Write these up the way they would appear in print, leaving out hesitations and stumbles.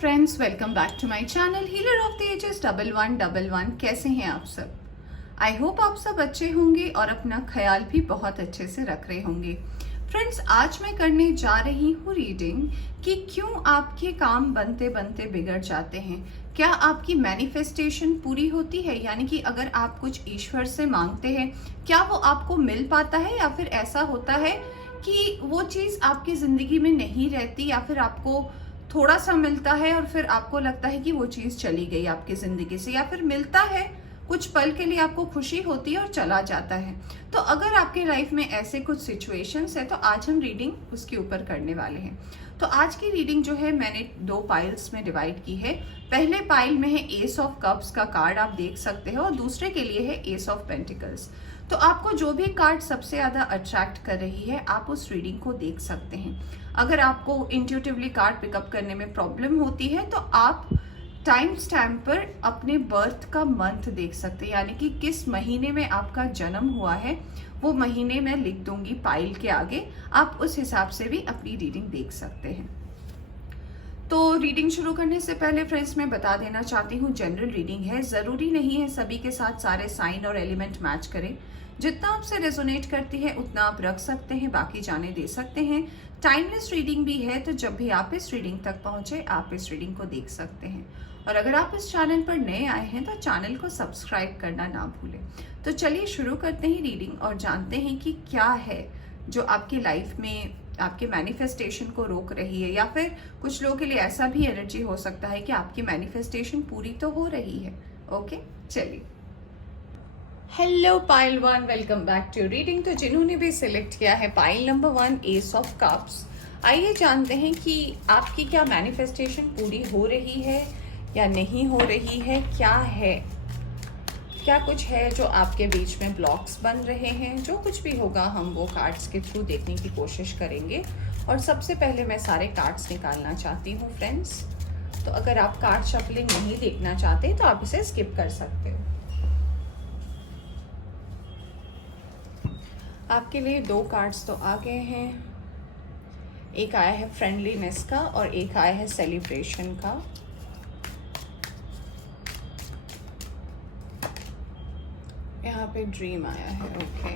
Friends, welcome back to my channel healer of the ages 1111। कैसे हैं आप सब? आई होप आप सब अच्छे होंगे और अपना ख्याल भी बहुत अच्छे से रख रहे होंगे। फ्रेंड्स, आज मैं करने जा रही हूँ रीडिंग कि क्यों आपके काम बनते बनते बिगड़ जाते हैं। क्या आपकी मैनिफेस्टेशन पूरी होती है, यानी कि अगर आप कुछ ईश्वर से मांगते हैं, क्या वो आपको मिल पाता है, या फिर ऐसा होता है कि वो चीज़ आपकी ज़िंदगी में नहीं रहती, या फिर आपको थोड़ा सा मिलता है और फिर आपको लगता है कि वो चीज़ चली गई आपकी ज़िंदगी से, या फिर मिलता है कुछ पल के लिए, आपको खुशी होती है और चला जाता है। तो अगर आपके लाइफ में ऐसे कुछ सिचुएशंस है तो आज हम रीडिंग उसके ऊपर करने वाले हैं। तो आज की रीडिंग जो है मैंने दो पाइल्स में डिवाइड की है। पहले पाइल में है एस ऑफ कप्स का कार्ड, आप देख सकते हो, और दूसरे के लिए है एस ऑफ पेंटिकल्स। तो आपको जो भी कार्ड सबसे ज़्यादा अट्रैक्ट कर रही है, आप उस रीडिंग को देख सकते हैं। अगर आपको इंट्यूटिवली कार्ड पिकअप करने में प्रॉब्लम होती है तो आप टाइम स्टैम्प पर अपने बर्थ का मंथ देख सकते हैं, यानी कि किस महीने में आपका जन्म हुआ है, वो महीने मैं लिख दूंगी पाइल के आगे। आप उस हिसाब से भी अपनी रीडिंग देख सकते हैं। तो रीडिंग शुरू करने से पहले फ्रेंड्स मैं बता देना चाहती हूँ, जनरल रीडिंग है, ज़रूरी नहीं है सभी के साथ सारे साइन और एलिमेंट मैच करें। जितना आपसे रेजोनेट करती है उतना आप रख सकते हैं, बाकी जाने दे सकते हैं। टाइमलेस रीडिंग भी है, तो जब भी आप इस रीडिंग तक पहुंचे आप इस रीडिंग को देख सकते हैं। और अगर आप इस चैनल पर नए आए हैं तो चैनल को सब्सक्राइब करना ना भूलें। तो चलिए शुरू करते हैं रीडिंग और जानते हैं कि क्या है जो आपकी लाइफ में आपके मैनिफेस्टेशन को रोक रही है, या फिर कुछ लोगों के लिए ऐसा भी एनर्जी हो सकता है कि आपकी मैनिफेस्टेशन पूरी तो हो रही है। ओके, चलिए। Hello pile one, welcome back to reading. तो जिन्होंने भी सिलेक्ट किया है pile number 1 ace of cups, आइए जानते हैं कि आपकी क्या मैनिफेस्टेशन पूरी हो रही है या नहीं हो रही है। क्या कुछ है जो आपके बीच में ब्लॉक्स बन रहे हैं। जो कुछ भी होगा हम वो कार्ड्स के थ्रू देखने की कोशिश करेंगे। और सबसे पहले मैं सारे कार्ड्स निकालना चाहती हूँ फ्रेंड्स। तो अगर आप कार्ड शफलिंग नहीं देखना चाहते तो आप इसे स्किप कर सकते हो। आपके लिए दो कार्ड्स तो आ गए हैं। एक आया है फ्रेंडलीनेस का और एक आया है सेलिब्रेशन का। यहाँ पे ड्रीम आया है। ओके,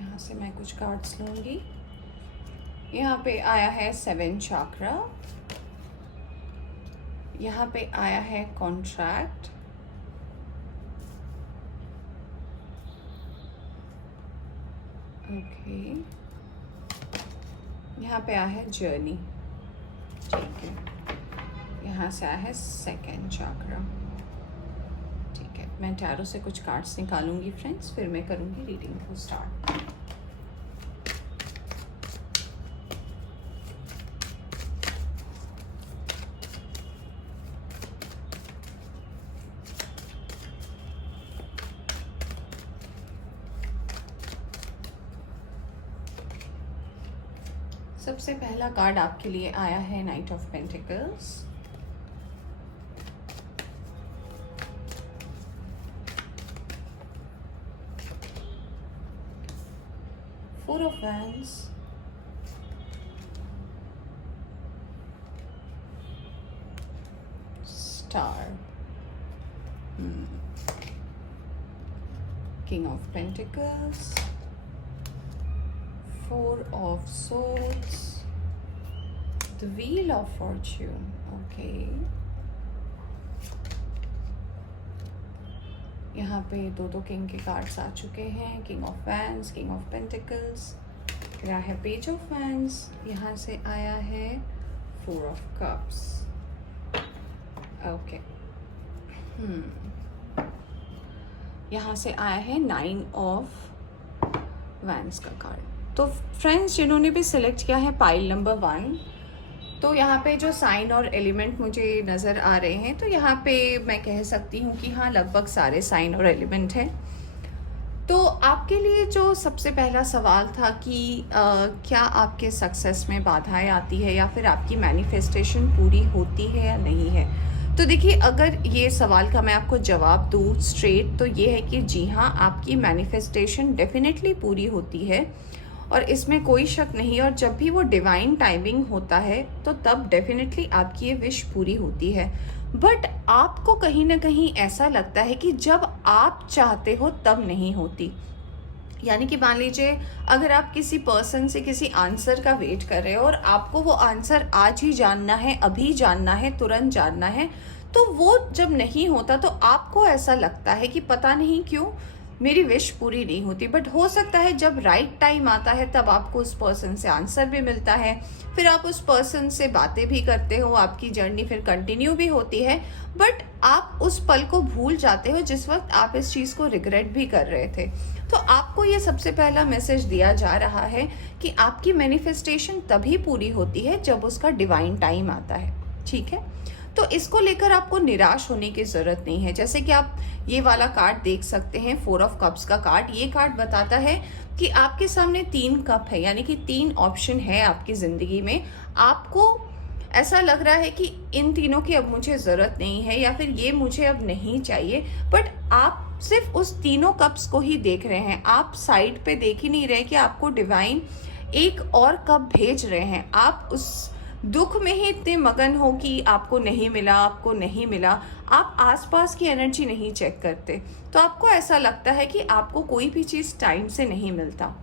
यहाँ से मैं कुछ कार्ड्स लूंगी। यहाँ पे आया है 7 चाक्रा। यहाँ पे आया है कॉन्ट्रैक्ट। ओके, यहाँ पे आया है जर्नी। ठीक है, यहाँ से आया है 2nd चाक्रा। ठीक है, मैं टैरो से कुछ कार्ड्स निकालूंगी फ्रेंड्स, फिर मैं करूँगी रीडिंग को स्टार्ट। सबसे पहला कार्ड आपके लिए आया है night of pentacles. Four of wands, star, king of pentacles, 4 of swords, the wheel of fortune. Okay, यहाँ पे दो किंग के कार्ड्स आ चुके हैं। King of wands, king of pentacles, फिर आया है पेज ऑफ वैंड्स, यहाँ से आया है 4 of कप्स। ओके, यहाँ से आया है 9 of वैंड्स का कार्ड। तो फ्रेंड्स, जिन्होंने भी सिलेक्ट किया है पाइल नंबर 1, तो यहाँ पे जो साइन और एलिमेंट मुझे नज़र आ रहे हैं, तो यहाँ पे मैं कह सकती हूँ कि हाँ, लगभग सारे साइन और एलिमेंट हैं। तो आपके लिए जो सबसे पहला सवाल था कि क्या आपके सक्सेस में बाधाएँ आती है या फिर आपकी मैनिफेस्टेशन पूरी होती है या नहीं है? तो देखिए, अगर ये सवाल का मैं आपको जवाब दूँ स्ट्रेट, तो ये है कि जी हाँ, आपकी मैनिफेस्टेशन डेफ़िनेटली पूरी होती है और इसमें कोई शक नहीं। और जब भी वो डिवाइन टाइमिंग होता है तो तब डेफ़िनेटली आपकी ये विश पूरी होती है। बट आपको कहीं न कहीं ऐसा लगता है कि जब आप चाहते हो तब नहीं होती। यानी कि मान लीजिए, अगर आप किसी पर्सन से किसी आंसर का वेट कर रहे हो और आपको वो आंसर आज ही जानना है, अभी जानना है, तुरंत जानना है, तो वो जब नहीं होता तो आपको ऐसा लगता है कि पता नहीं क्यों मेरी विश पूरी नहीं होती। बट हो सकता है जब राइट टाइम आता है तब आपको उस पर्सन से आंसर भी मिलता है, फिर आप उस पर्सन से बातें भी करते हो, आपकी जर्नी फिर कंटिन्यू भी होती है। बट आप उस पल को भूल जाते हो जिस वक्त आप इस चीज़ को रिग्रेट भी कर रहे थे। तो आपको ये सबसे पहला मैसेज दिया जा रहा है कि आपकी मैनिफेस्टेशन तभी पूरी होती है जब उसका डिवाइन टाइम आता है। ठीक है, तो इसको लेकर आपको निराश होने की ज़रूरत नहीं है। जैसे कि आप ये वाला कार्ड देख सकते हैं, 4 ऑफ कप्स का कार्ड। ये कार्ड बताता है कि आपके सामने 3 कप है, यानी कि 3 ऑप्शन है आपकी ज़िंदगी में। आपको ऐसा लग रहा है कि इन तीनों की अब मुझे ज़रूरत नहीं है या फिर ये मुझे अब नहीं चाहिए, बट आप सिर्फ उस तीनों कप्स को ही देख रहे हैं। आप साइड पे देख ही नहीं रहे कि आपको डिवाइन एक और कप भेज रहे हैं। आप उस दुख में ही इतने मगन हो कि आपको नहीं मिला, आपको नहीं मिला, आप आसपास की एनर्जी नहीं चेक करते। तो आपको ऐसा लगता है कि आपको कोई भी चीज़ टाइम से नहीं मिलता।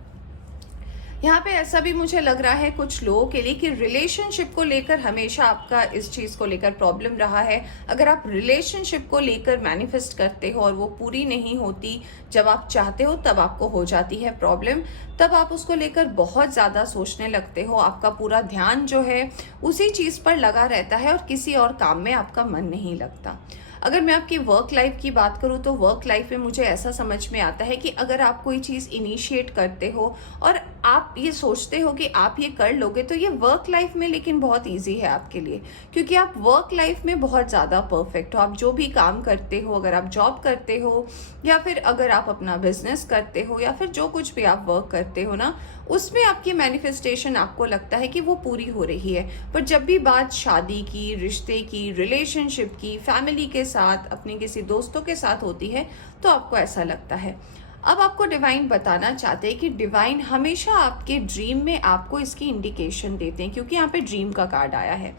यहाँ पे ऐसा भी मुझे लग रहा है कुछ लोगों के लिए कि रिलेशनशिप को लेकर हमेशा आपका इस चीज़ को लेकर प्रॉब्लम रहा है। अगर आप रिलेशनशिप को लेकर मैनिफेस्ट करते हो और वो पूरी नहीं होती, जब आप चाहते हो तब आपको हो जाती है प्रॉब्लम, तब आप उसको लेकर बहुत ज़्यादा सोचने लगते हो। आपका पूरा ध्यान जो है उसी चीज़ पर लगा रहता है और किसी और काम में आपका मन नहीं लगता। अगर मैं आपकी वर्क लाइफ की बात करूँ तो वर्क लाइफ में मुझे ऐसा समझ में आता है कि अगर आप कोई चीज़ इनिशिएट करते हो और आप ये सोचते हो कि आप ये कर लोगे, तो ये वर्क लाइफ में लेकिन बहुत इजी है आपके लिए, क्योंकि आप वर्क लाइफ में बहुत ज़्यादा परफेक्ट हो। आप जो भी काम करते हो, अगर आप जॉब करते हो या फिर अगर आप अपना बिजनेस करते हो या फिर जो कुछ भी आप वर्क करते हो ना, उसमें आपकी मैनिफेस्टेशन आपको लगता है कि वो पूरी हो रही है। पर जब भी बात शादी की, रिश्ते की, रिलेशनशिप की, फैमिली के साथ, अपने किसी दोस्तों के साथ होती है, तो आपको ऐसा लगता है। अब आपको डिवाइन बताना चाहते हैं कि डिवाइन हमेशा आपके ड्रीम में आपको इसकी इंडिकेशन देते हैं, क्योंकि यहाँ पे ड्रीम का कार्ड आया है।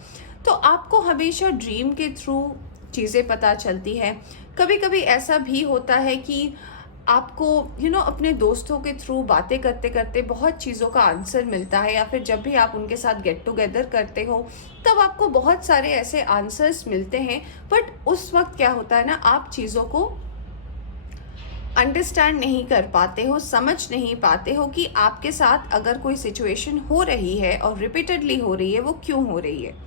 तो आपको हमेशा ड्रीम के थ्रू चीज़ें पता चलती है। कभी कभी ऐसा भी होता है कि आपको अपने दोस्तों के थ्रू बातें करते करते बहुत चीज़ों का आंसर मिलता है, या फिर जब भी आप उनके साथ गेट टुगेदर करते हो तब आपको बहुत सारे ऐसे आंसर्स मिलते हैं। बट उस वक्त क्या होता है ना, आप चीज़ों को अंडरस्टैंड नहीं कर पाते हो, समझ नहीं पाते हो कि आपके साथ अगर कोई सिचुएशन हो रही है और रिपीटेडली हो रही है, वो क्यों हो रही है,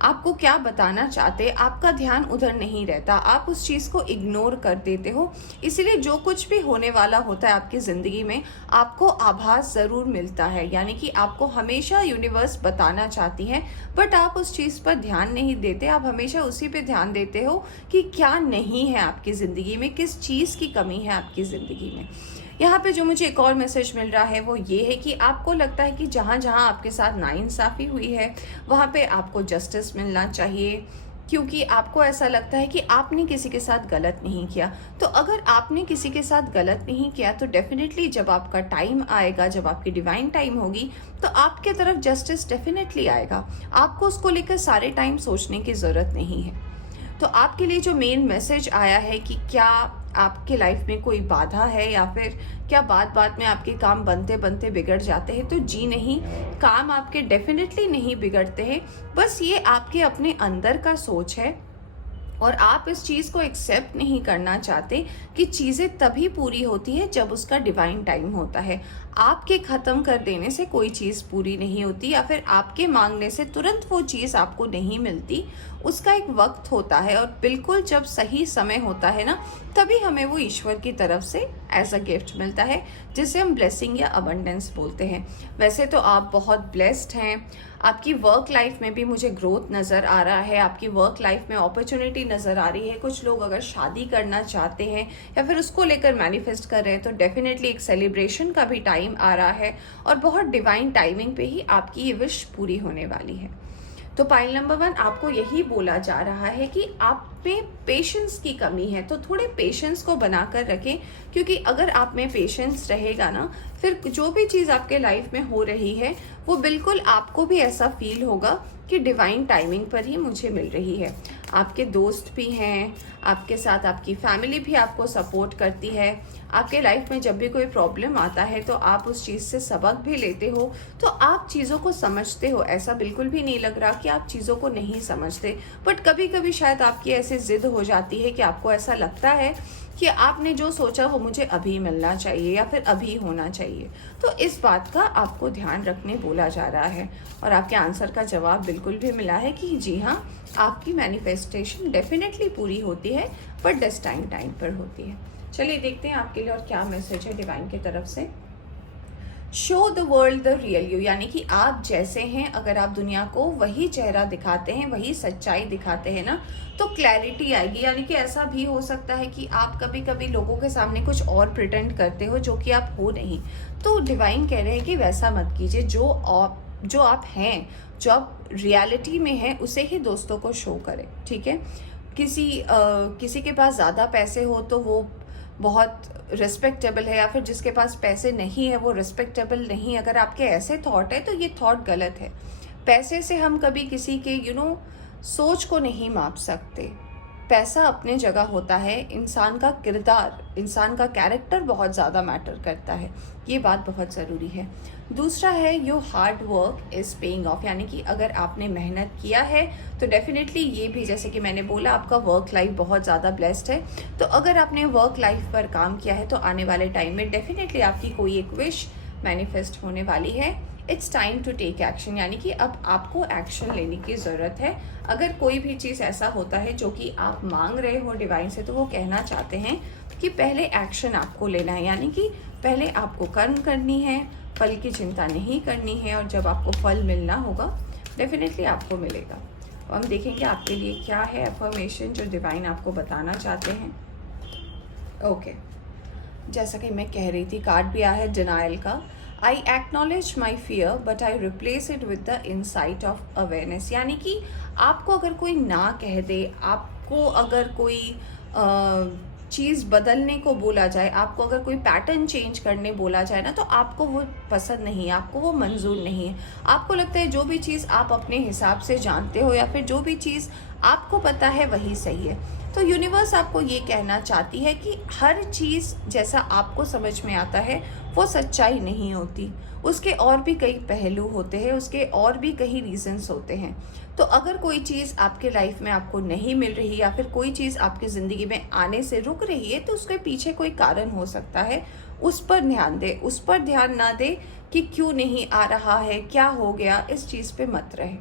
आपको क्या बताना चाहते, आपका ध्यान उधर नहीं रहता, आप उस चीज़ को इग्नोर कर देते हो। इसीलिए जो कुछ भी होने वाला होता है आपकी ज़िंदगी में, आपको आभास ज़रूर मिलता है, यानी कि आपको हमेशा यूनिवर्स बताना चाहती है, बट आप उस चीज़ पर ध्यान नहीं देते। आप हमेशा उसी पे ध्यान देते हो कि क्या नहीं है आपकी ज़िंदगी में, किस चीज़ की कमी है आपकी ज़िंदगी में। यहाँ पे जो मुझे एक और मैसेज मिल रहा है वो ये है कि आपको लगता है कि जहाँ जहाँ आपके साथ नाइंसाफ़ी हुई है वहाँ पे आपको जस्टिस मिलना चाहिए, क्योंकि आपको ऐसा लगता है कि आपने किसी के साथ गलत नहीं किया। तो अगर आपने किसी के साथ गलत नहीं किया तो डेफिनेटली जब आपका टाइम आएगा, जब आपकी डिवाइन टाइम होगी, तो आपके तरफ जस्टिस डेफिनेटली आएगा। आपको उसको लेकर सारे टाइम सोचने की ज़रूरत नहीं है। तो आपके लिए जो मेन मैसेज आया है कि क्या आपके लाइफ में कोई बाधा है या फिर क्या बात बात में आपके काम बनते बनते बिगड़ जाते हैं, तो जी नहीं, काम आपके डेफिनेटली नहीं बिगड़ते हैं। बस ये आपके अपने अंदर का सोच है और आप इस चीज़ को एक्सेप्ट नहीं करना चाहते कि चीज़ें तभी पूरी होती है जब उसका डिवाइन टाइम होता है। आपके ख़त्म कर देने से कोई चीज़ पूरी नहीं होती, या फिर आपके मांगने से तुरंत वो चीज़ आपको नहीं मिलती। उसका एक वक्त होता है, और बिल्कुल जब सही समय होता है ना, तभी हमें वो ईश्वर की तरफ से एज अ गिफ्ट मिलता है, जिसे हम ब्लेसिंग या अबंडेंस बोलते हैं। वैसे तो आप बहुत ब्लेस्ड हैं, आपकी वर्क लाइफ में भी मुझे ग्रोथ नज़र आ रहा है, आपकी वर्क लाइफ में अपॉर्चुनिटी नज़र आ रही है। कुछ लोग अगर शादी करना चाहते हैं या फिर उसको लेकर मैनिफेस्ट कर रहे हैं, तो डेफिनेटली एक सेलिब्रेशन का भी टाइम आ रहा है, और बहुत डिवाइन टाइमिंग पे ही आपकी ये विश पूरी होने वाली है। तो पाइल नंबर 1, आपको यही बोला जा रहा है कि आप में पेशेंस की कमी है, तो थोड़े पेशेंस को बनाकर रखें, क्योंकि अगर आप में पेशेंस रहेगा ना, फिर जो भी चीज़ आपके लाइफ में हो रही है वो बिल्कुल आपको भी ऐसा फील होगा कि डिवाइन टाइमिंग पर ही मुझे मिल रही है। आपके दोस्त भी हैं, आपके साथ आपकी फैमिली भी आपको सपोर्ट करती है। आपके लाइफ में जब भी कोई प्रॉब्लम आता है तो आप उस चीज़ से सबक भी लेते हो, तो आप चीज़ों को समझते हो। ऐसा बिल्कुल भी नहीं लग रहा कि आप चीज़ों को नहीं समझते, बट कभी कभी शायद आपकी ऐसी जिद हो जाती है कि आपको ऐसा लगता है कि आपने जो सोचा वो मुझे अभी मिलना चाहिए या फिर अभी होना चाहिए। तो इस बात का आपको ध्यान रखने बोला जा रहा है, और आपके आंसर का जवाब बिल्कुल भी मिला है कि जी हाँ, आपकी मैनिफेस्टेशन डेफिनेटली पूरी होती है, पर डेस्टाइन टाइम पर होती है। चलिए देखते हैं आपके लिए और क्या मैसेज है डिवाइन की तरफ से। Show the world the real you, यानी कि आप जैसे हैं, अगर आप दुनिया को वही चेहरा दिखाते हैं, वही सच्चाई दिखाते हैं ना, तो क्लैरिटी आएगी। यानी कि ऐसा भी हो सकता है कि आप कभी कभी लोगों के सामने कुछ और प्रिटेंड करते हो जो कि आप हो नहीं, तो डिवाइन कह रहे हैं कि वैसा मत कीजिए। जो आप हैं, जो आप रियलिटी में हैं, उसे ही दोस्तों को शो करें, ठीक है। किसी के पास ज़्यादा पैसे हो तो वो बहुत रिस्पेक्टेबल है, या फिर जिसके पास पैसे नहीं है वो रिस्पेक्टेबल नहीं। अगर आपके ऐसे थॉट है तो ये थॉट गलत है। पैसे से हम कभी किसी के सोच को नहीं माप सकते। पैसा अपने जगह होता है, इंसान का किरदार, इंसान का कैरेक्टर बहुत ज़्यादा मैटर करता है, ये बात बहुत ज़रूरी है। दूसरा है your hard work is paying off, यानी कि अगर आपने मेहनत किया है तो डेफिनेटली ये भी, जैसे कि मैंने बोला, आपका वर्क लाइफ बहुत ज़्यादा ब्लेस्ड है। तो अगर आपने वर्क लाइफ पर काम किया है तो आने वाले टाइम में डेफिनेटली आपकी कोई एक विश मैनिफेस्ट होने वाली है। It's time to take action, यानी कि अब आपको एक्शन लेने की ज़रूरत है। अगर कोई भी चीज़ ऐसा होता है जो कि आप मांग रहे हो डिवाइन से, तो वो कहना चाहते हैं कि पहले एक्शन आपको लेना है, यानी कि पहले आपको कर्म करनी है, फल की चिंता नहीं करनी है, और जब आपको फल मिलना होगा डेफिनेटली आपको मिलेगा। तो हम देखेंगे आपके लिए क्या है अफर्मेशन जो डिवाइन आपको बताना चाहते हैं। ओके, जैसा कि मैं कह रही थी, कार्ड भी आया है डिनायल का। I acknowledge my fear but I replace it with the insight of awareness, यानी कि आपको अगर कोई ना कह दे, आपको अगर कोई चीज़ बदलने को बोला जाए, आपको अगर कोई पैटर्न चेंज करने बोला जाए ना, तो आपको वो पसंद नहीं है, आपको वो मंजूर नहीं है। आपको लगता है जो भी चीज़ आप अपने हिसाब से जानते हो, या फिर जो भी चीज़ आपको पता है वही सही है। तो यूनिवर्स आपको ये कहना चाहती है कि हर चीज़ जैसा आपको समझ में आता है वो सच्चाई नहीं होती, उसके और भी कई पहलू होते हैं, उसके और भी कई रीजंस होते हैं। तो अगर कोई चीज़ आपके लाइफ में आपको नहीं मिल रही, या फिर कोई चीज़ आपकी ज़िंदगी में आने से रुक रही है, तो उसके पीछे कोई कारण हो सकता है। उस पर ध्यान दे, उस पर ध्यान ना दे कि क्यों नहीं आ रहा है, क्या हो गया, इस चीज़ पे मत रहे।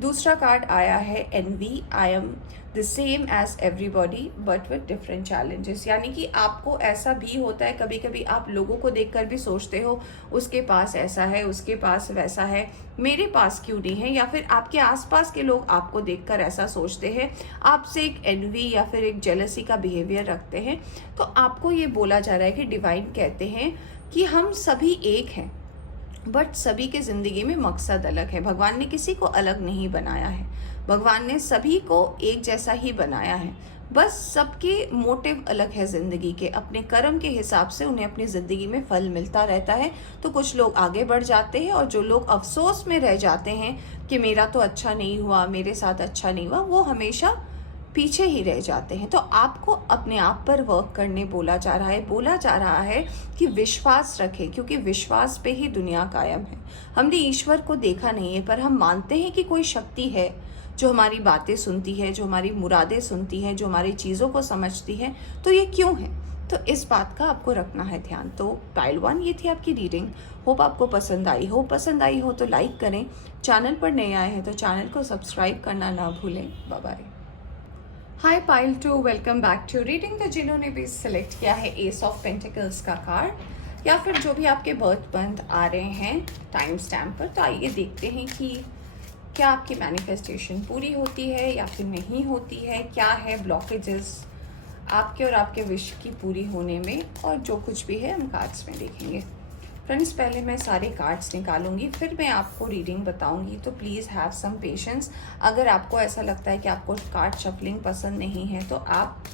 दूसरा कार्ड आया है envy, I am the same as everybody but with different challenges, यानी कि आपको ऐसा भी होता है, कभी कभी आप लोगों को देखकर भी सोचते हो उसके पास ऐसा है, उसके पास वैसा है, मेरे पास क्यों नहीं है, या फिर आपके आसपास के लोग आपको देखकर ऐसा सोचते हैं, आपसे एक एनवी या फिर एक जेलसी का बिहेवियर रखते हैं। तो आपको ये बोला जा रहा है कि डिवाइन कहते हैं कि हम सभी एक हैं, बट सभी के ज़िंदगी में मकसद अलग है। भगवान ने किसी को अलग नहीं बनाया है, भगवान ने सभी को एक जैसा ही बनाया है, बस सबके मोटिव अलग है ज़िंदगी के। अपने कर्म के हिसाब से उन्हें अपनी ज़िंदगी में फल मिलता रहता है। तो कुछ लोग आगे बढ़ जाते हैं, और जो लोग अफसोस में रह जाते हैं कि मेरा तो अच्छा नहीं हुआ, मेरे साथ अच्छा नहीं हुआ, वो हमेशा पीछे ही रह जाते हैं। तो आपको अपने आप पर वर्क करने बोला जा रहा है कि विश्वास रखें, क्योंकि विश्वास पे ही दुनिया कायम है। हमने ईश्वर को देखा नहीं है, पर हम मानते हैं कि कोई शक्ति है जो हमारी बातें सुनती है, जो हमारी मुरादें सुनती है, जो हमारी चीज़ों को समझती है। तो ये क्यों है? तो इस बात का आपको रखना है ध्यान। तो पाइल 1 ये थी आपकी रीडिंग। होप आपको पसंद आई हो तो लाइक करें। चैनल पर नए आए हैं तो चैनल को सब्सक्राइब करना ना भूलें। Bye bye. Hi pile 2, welcome back to reading. तो जिन्होंने भी सिलेक्ट किया है एस ऑफ पेंटिकल्स का कार्ड या फिर जो भी आपके बर्थ मंथ आ रहे हैं टाइम स्टैम्प पर, तो आइए देखते हैं कि क्या आपकी मैनिफेस्टेशन पूरी होती है या फिर नहीं होती है, क्या है ब्लॉकेजेस आपके और आपके विश की पूरी होने में, और जो कुछ भी है हम कार्ड्स में देखेंगे। फ्रेंड्स, पहले मैं सारे कार्ड्स निकालूंगी, फिर मैं आपको रीडिंग बताऊंगी, तो प्लीज़ हैव सम पेशेंस। अगर आपको ऐसा लगता है कि आपको कार्ड शफलिंग पसंद नहीं है तो आप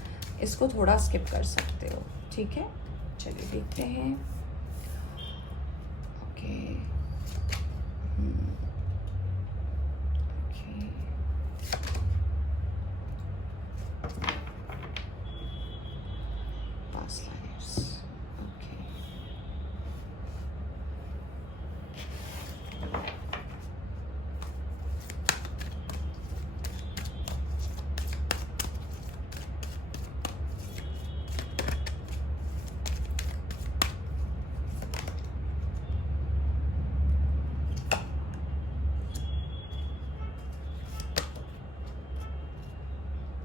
इसको थोड़ा स्किप कर सकते हो, ठीक है। चलिए देखते हैं। ओके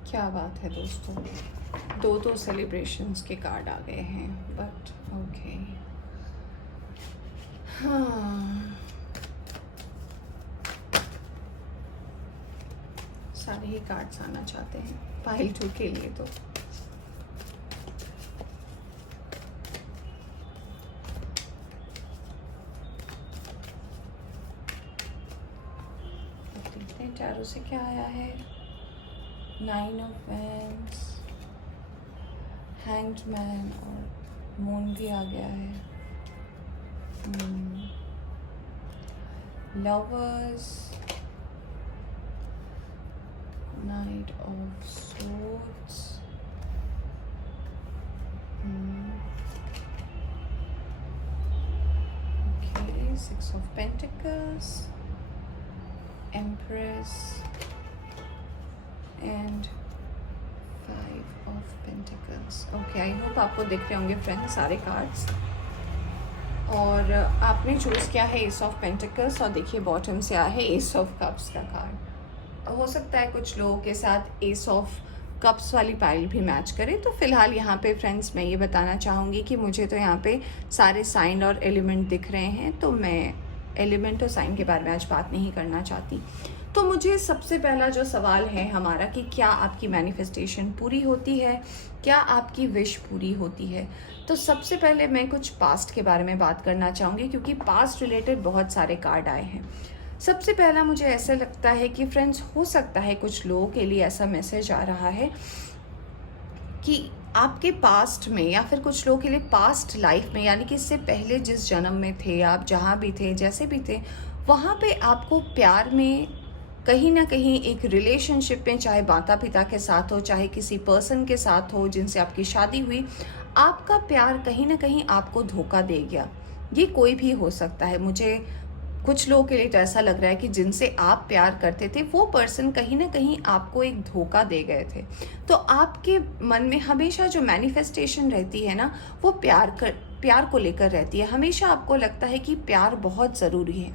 क्या बात है दोस्तों, दो सेलिब्रेशंस के कार्ड आ गए हैं, बट ओके। हाँ, सारे ही कार्ड्स आना चाहते हैं पाइल 2 के लिए। तो देखते हैं टैरो से क्या आया है। 9 ऑफ वैंड्स, हैंग्ड मैन और मून भी आ गया है। Lovers, night of swords, okay, 6 of pentacles, empress and 5 of pentacles. Okay, I hope आपको दिख रहे होंगे फ्रेंड्स सारे कार्ड्स। और आपने चूज़ किया है एस ऑफ पेंटिकल्स, और देखिए बॉटम से आया है एस ऑफ कप्स का कार्ड। तो हो सकता है कुछ लोगों के साथ एस ऑफ कप्स वाली पाइल भी मैच करे। तो फिलहाल यहाँ पे फ्रेंड्स मैं ये बताना चाहूँगी कि मुझे तो यहाँ पे सारे साइन और एलिमेंट दिख रहे हैं, तो मैं एलिमेंट और साइन के बारे में आज बात नहीं करना चाहती। तो मुझे सबसे पहला जो सवाल है हमारा कि क्या आपकी मैनिफेस्टेशन पूरी होती है, क्या आपकी विश पूरी होती है। तो सबसे पहले मैं कुछ पास्ट के बारे में बात करना चाहूँगी, क्योंकि पास्ट रिलेटेड बहुत सारे कार्ड आए हैं। सबसे पहला मुझे ऐसा लगता है कि फ्रेंड्स, हो सकता है कुछ लोगों के लिए ऐसा मैसेज आ रहा है कि आपके पास्ट में, या फिर कुछ लोगों के लिए पास्ट लाइफ में, यानी कि इससे पहले जिस जन्म में थे आप, जहाँ भी थे, जैसे भी थे, वहाँ पे आपको प्यार में कहीं ना कहीं एक रिलेशनशिप में, चाहे माता पिता के साथ हो, चाहे किसी पर्सन के साथ हो जिनसे आपकी शादी हुई, आपका प्यार कहीं ना कहीं आपको धोखा दे गया। ये कोई भी हो सकता है। मुझे कुछ लोगों के लिए तो ऐसा लग रहा है कि जिनसे आप प्यार करते थे वो पर्सन कहीं ना कहीं आपको एक धोखा दे गए थे। तो आपके मन में हमेशा जो मैनिफेस्टेशन रहती है ना, वो प्यार को लेकर रहती है। हमेशा आपको लगता है कि प्यार बहुत ज़रूरी है।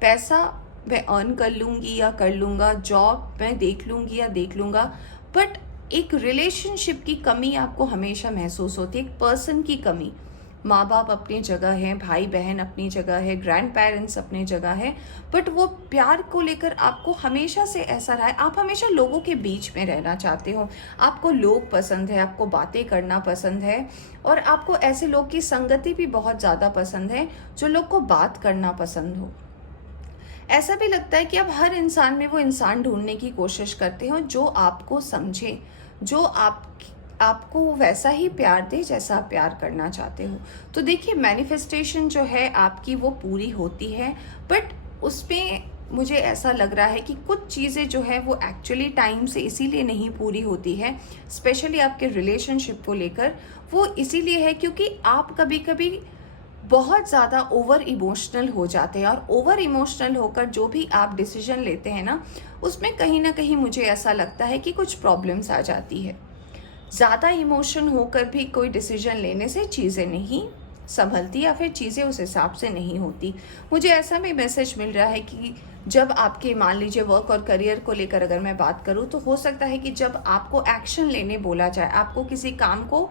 पैसा मैं अर्न कर लूँगी या कर लूँगा, जॉब मैं देख लूँगी या देख लूँगा, बट एक रिलेशनशिप की कमी आपको हमेशा महसूस होती है, एक पर्सन की कमी। माँ बाप अपनी जगह है, भाई बहन अपनी जगह है, ग्रैंड पेरेंट्स अपनी जगह है, बट वो प्यार को लेकर आपको हमेशा से ऐसा रहा है, आप हमेशा लोगों के बीच में रहना चाहते हो। आपको लोग पसंद है, आपको बातें करना पसंद है, और आपको ऐसे लोग की संगति भी बहुत ज़्यादा पसंद है जो लोग को बात करना पसंद हो। ऐसा भी लगता है कि आप हर इंसान में वो इंसान ढूंढने की कोशिश करते हो जो आपको समझे, जो आपको वैसा ही प्यार दे जैसा आप प्यार करना चाहते हो। तो देखिए, मैनिफेस्टेशन जो है आपकी वो पूरी होती है, बट उसमें मुझे ऐसा लग रहा है कि कुछ चीज़ें जो है वो एक्चुअली टाइम से इसीलिए नहीं पूरी होती है, स्पेशली आपके रिलेशनशिप को लेकर। वो इसीलिए है क्योंकि आप कभी कभी बहुत ज़्यादा ओवर इमोशनल हो जाते हैं, और ओवर इमोशनल होकर जो भी आप डिसीजन लेते हैं ना, उसमें कहीं ना कहीं मुझे ऐसा लगता है कि कुछ प्रॉब्लम्स आ जाती है। ज़्यादा इमोशन होकर भी कोई डिसीजन लेने से चीज़ें नहीं संभलती या फिर चीज़ें उस हिसाब से नहीं होती। मुझे ऐसा भी मैसेज मिल रहा है कि जब आपके मान लीजिए वर्क और करियर को लेकर अगर मैं बात करूँ, तो हो सकता है कि जब आपको एक्शन लेने बोला जाए, आपको किसी काम को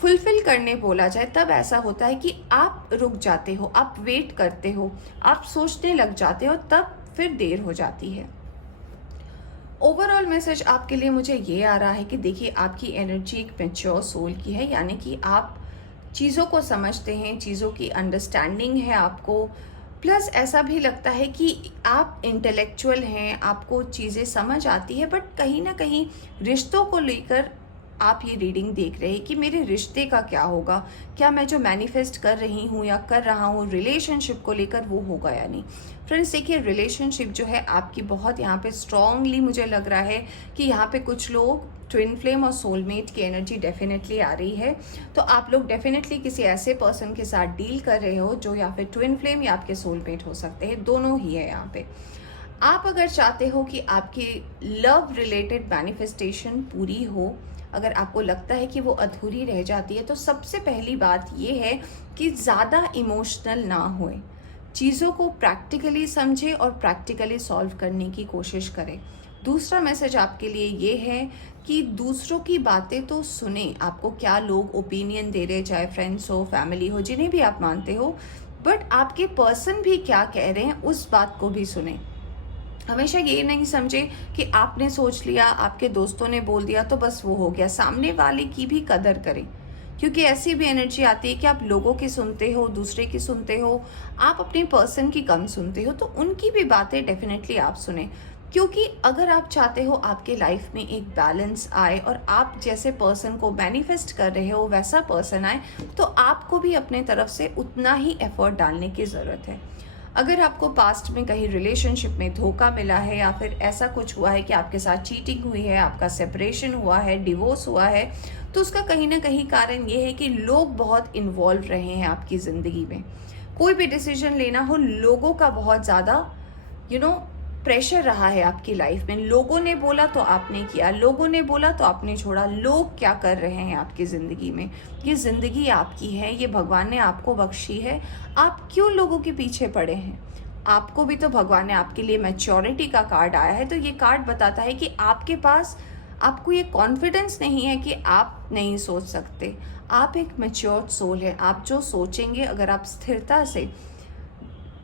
फुलफिल करने बोला जाए, तब ऐसा होता है कि आप रुक जाते हो, आप वेट करते हो, आप सोचने लग जाते हो, तब फिर देर हो जाती है। ओवरऑल मैसेज आपके लिए मुझे ये आ रहा है कि देखिए, आपकी एनर्जी एक मैच्योर सोल की है, यानी कि आप चीज़ों को समझते हैं, चीज़ों की अंडरस्टैंडिंग है आपको, प्लस ऐसा भी लगता है कि आप इंटेलेक्चुअल हैं, आपको चीज़ें समझ आती है, बट कहीं ना कहीं रिश्तों को लेकर आप ये रीडिंग देख रहे हैं कि मेरे रिश्ते का क्या होगा, क्या मैं जो मैनिफेस्ट कर रही हूँ या कर रहा हूँ रिलेशनशिप को लेकर वो होगा या नहीं। फ्रेंड्स देखिए, रिलेशनशिप जो है आपकी बहुत यहाँ पे स्ट्रांगली मुझे लग रहा है कि यहाँ पे कुछ लोग ट्विन फ्लेम और सोलमेट की एनर्जी डेफिनेटली आ रही है। तो आप लोग डेफिनेटली किसी ऐसे पर्सन के साथ डील कर रहे हो जो या फिर ट्विन फ्लेम या आपके सोलमेट हो सकते हैं, दोनों ही है यहाँ पे। आप अगर चाहते हो कि आपकी लव रिलेटेड मैनिफेस्टेशन पूरी हो, अगर आपको लगता है कि वो अधूरी रह जाती है, तो सबसे पहली बात ये है कि ज़्यादा इमोशनल ना होए, चीज़ों को प्रैक्टिकली समझे और प्रैक्टिकली सॉल्व करने की कोशिश करें। दूसरा मैसेज आपके लिए ये है कि दूसरों की बातें तो सुने, आपको क्या लोग ओपिनियन दे रहे, चाहे फ्रेंड्स हो, फैमिली हो, जिन्हें भी आप मानते हो, बट आपके पर्सन भी क्या कह रहे हैं उस बात को भी सुने। हमेशा ये नहीं समझे कि आपने सोच लिया, आपके दोस्तों ने बोल दिया तो बस वो हो गया। सामने वाले की भी कदर करें, क्योंकि ऐसी भी एनर्जी आती है कि आप लोगों की सुनते हो, दूसरे की सुनते हो, आप अपने पर्सन की कम सुनते हो, तो उनकी भी बातें डेफिनेटली आप सुने। क्योंकि अगर आप चाहते हो आपके लाइफ में एक बैलेंस आए और आप जैसे पर्सन को मैनिफेस्ट कर रहे हो वैसा पर्सन आए, तो आपको भी अपने तरफ से उतना ही एफर्ट डालने की ज़रूरत है। अगर आपको पास्ट में कहीं रिलेशनशिप में धोखा मिला है या फिर ऐसा कुछ हुआ है कि आपके साथ चीटिंग हुई है, आपका सेपरेशन हुआ है, डिवोर्स हुआ है, तो उसका कहीं ना कहीं कारण ये है कि लोग बहुत इन्वॉल्व रहे हैं आपकी ज़िंदगी में। कोई भी डिसीजन लेना हो, लोगों का बहुत ज़्यादा प्रेशर रहा है आपकी लाइफ में। लोगों ने बोला तो आपने किया, लोगों ने बोला तो आपने छोड़ा। लोग क्या कर रहे हैं आपकी ज़िंदगी में, ये ज़िंदगी आपकी है, ये भगवान ने आपको बख्शी है, आप क्यों लोगों के पीछे पड़े हैं। आपको भी तो भगवान ने आपके लिए मैच्योरिटी का कार्ड आया है, तो ये कार्ड बताता है कि आपके पास, आपको ये कॉन्फिडेंस नहीं है कि आप नहीं सोच सकते। आप एक मैच्योर्ड सोल है, आप जो सोचेंगे, अगर आप स्थिरता से,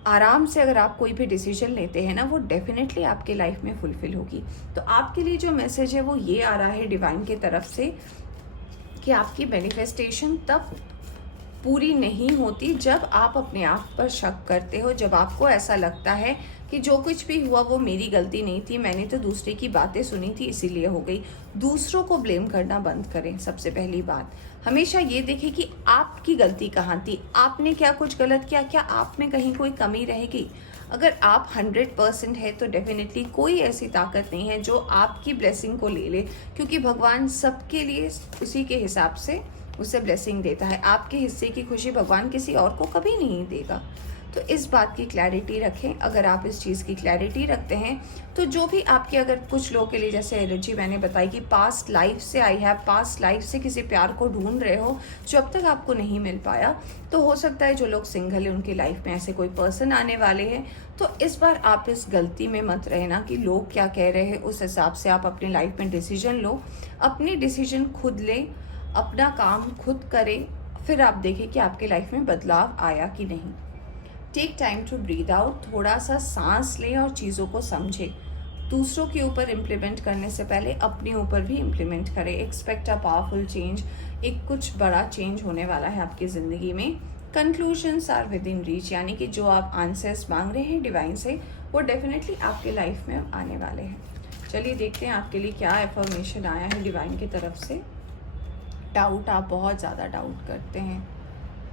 आराम से अगर आप कोई भी डिसीजन लेते हैं ना, वो डेफिनेटली आपके लाइफ में फुलफिल होगी। तो आपके लिए जो मैसेज है वो ये आ रहा है डिवाइन की तरफ से कि आपकी मैनिफेस्टेशन तब पूरी नहीं होती जब आप अपने आप पर शक करते हो, जब आपको ऐसा लगता है कि जो कुछ भी हुआ वो मेरी गलती नहीं थी, मैंने तो दूसरे की बातें सुनी थी इसीलिए हो गई। दूसरों को ब्लेम करना बंद करें। सबसे पहली बात, हमेशा ये देखें कि आपकी गलती कहाँ थी, आपने क्या कुछ गलत किया, क्या आप में कहीं कोई कमी रहेगी। अगर आप 100% है तो डेफिनेटली कोई ऐसी ताकत नहीं है जो आपकी ब्लेसिंग को ले ले, क्योंकि भगवान सबके लिए उसी के हिसाब से उसे ब्लेसिंग देता है। आपके हिस्से की खुशी भगवान किसी और को कभी नहीं देगा। तो इस बात की क्लैरिटी रखें। अगर आप इस चीज़ की क्लैरिटी रखते हैं तो जो भी आपके, अगर कुछ लोगों के लिए जैसे एनर्जी मैंने बताई कि पास्ट लाइफ से आई है, पास्ट लाइफ से किसी प्यार को ढूंढ रहे हो जो अब तक आपको नहीं मिल पाया, तो हो सकता है जो लोग सिंगल है उनकी लाइफ में ऐसे कोई पर्सन आने वाले हैं। तो इस बार आप इस गलती में मत रहना कि लोग क्या कह रहे हैं, उस हिसाब से आप अपनी लाइफ में डिसीजन लो, अपनी डिसीजन खुद लें, अपना काम खुद करें, फिर आप देखें कि आपके लाइफ में बदलाव आया कि नहीं। Take time to breathe out, थोड़ा सा सांस लें और चीज़ों को समझें। दूसरों के ऊपर इम्प्लीमेंट करने से पहले अपने ऊपर भी इम्प्लीमेंट करें। एक्सपेक्ट अ पावरफुल चेंज, एक कुछ बड़ा चेंज होने वाला है आपकी ज़िंदगी में। Conclusions are within reach, यानी कि जो आप आंसर्स मांग रहे हैं डिवाइन से, वो डेफिनेटली आपके लाइफ में आने वाले हैं। चलिए देखते हैं आपके लिए क्या एफर्मेशन आया है डिवाइन की तरफ से। डाउट, आप बहुत ज़्यादा डाउट करते हैं।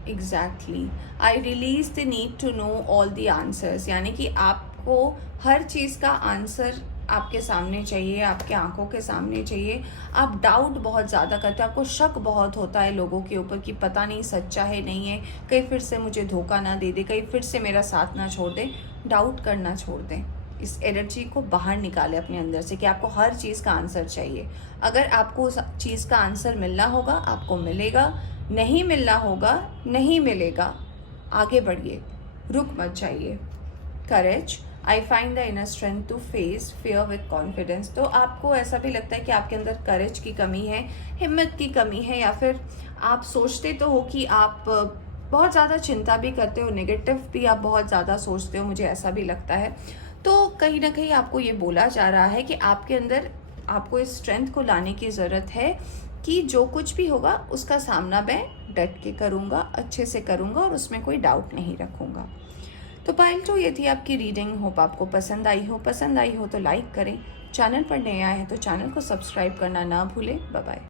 Exactly, I release the need to know all the answers, यानी कि आपको हर चीज़ का आंसर आपके सामने चाहिए, आपके आंखों के सामने चाहिए। आप डाउट बहुत ज़्यादा करते हैं, आपको शक बहुत होता है लोगों के ऊपर कि पता नहीं सच्चा है नहीं है, कहीं फिर से मुझे धोखा ना दे दे, कहीं फिर से मेरा साथ ना छोड़ दे। डाउट करना छोड़ दें। इस एनर्जी को बाहर निकालें अपने अंदर से कि आपको हर चीज़ का आंसर चाहिए। अगर आपको उस चीज़ का आंसर मिलना होगा आपको मिलेगा, नहीं मिलना होगा नहीं मिलेगा। आगे बढ़िए, रुक मत जाइए। Courage, I find the inner strength to face fear with confidence. तो आपको ऐसा भी लगता है कि आपके अंदर करेज की कमी है, हिम्मत की कमी है, या फिर आप सोचते तो हो कि आप बहुत ज़्यादा चिंता भी करते हो, नेगेटिव भी आप बहुत ज़्यादा सोचते हो, मुझे ऐसा भी लगता है। तो कहीं ना कहीं आपको ये बोला जा रहा है कि आपके अंदर आपको इस स्ट्रेंथ को लाने की ज़रूरत है कि जो कुछ भी होगा उसका सामना मैं डट के करूँगा, अच्छे से करूँगा और उसमें कोई डाउट नहीं रखूँगा। तो पायल 2 ये थी आपकी रीडिंग। होप आपको पसंद आई हो तो लाइक करें, चैनल पर नए आए हैं तो चैनल को सब्सक्राइब करना ना भूलें। Bye bye.